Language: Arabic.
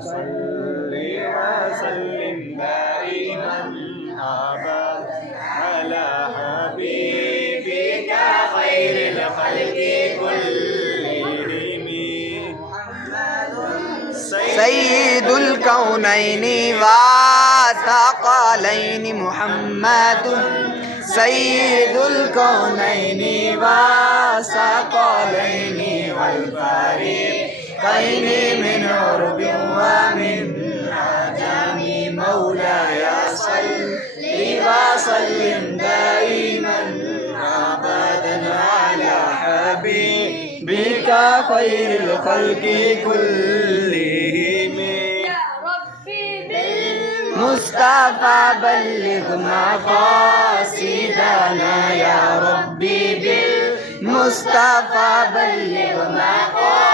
صل وسلم دائما أبدا على حبيبك خير الخلق كلهم سيد الكونين والثقلين محمد سيد الكونين والثقلين والفريقين من عرب ومن عجم مولاي صل وسلم دائما أبدا على حبيبك خير الخلق كلهم مصطفى بلغ مقاصدنا يا ربي بالمصطفى بلغ مقاصدنا